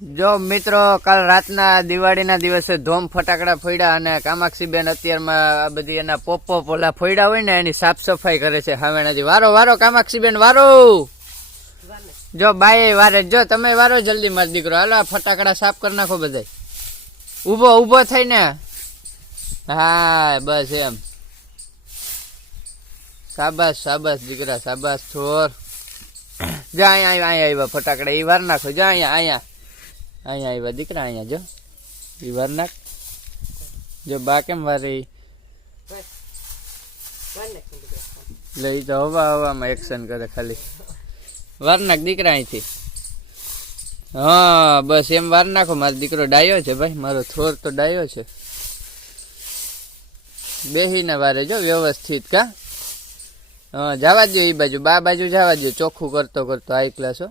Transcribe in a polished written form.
જો મિત્રો કાલ રાતના દિવાળીના દિવસે ધોમ ફટાકડા ફોડ્યા અને કામાક્ષીબેન અત્યારમાં આ બધી એના પોપો પોલા ફોડ્યા હોય ને એની સાફ સફાઈ કરે છે હાવેણાજી. વારો વારો કામાક્ષીબેન વારો. જો બાય વારે જો તમે વારો જલ્દી માર દીકરો. હાલો આ ફટાકડા સાફ કરી નાખો બધા. ઊભો ઊભો થઈને. હા બસ એમ. શાબાશ શાબાશ દીકરા શાબાશ થોર. જા અહીંયા આવ્યા ફટાકડા એ વાર નાખો. જો અહીંયા આવ્યા દીકરા અહીંયા જો એ વાર નાખ. જો બા કેમ વારી લઈ તો હવામાં એક્શન કરે ખાલી. વાર નાખ દીકરા અહીંથી. હા બસ એમ વાર નાખો. મારો દીકરો ડાયો છે ભાઈ, મારો થોર તો ડાયો છે. બેહીને વારે જો વ્યવસ્થિત કા. હા જવા દો એ બાજુ, બા બાજુ જવા દો. ચોખ્ખું કરતો કરતો હાઈ ક્લાસ હો.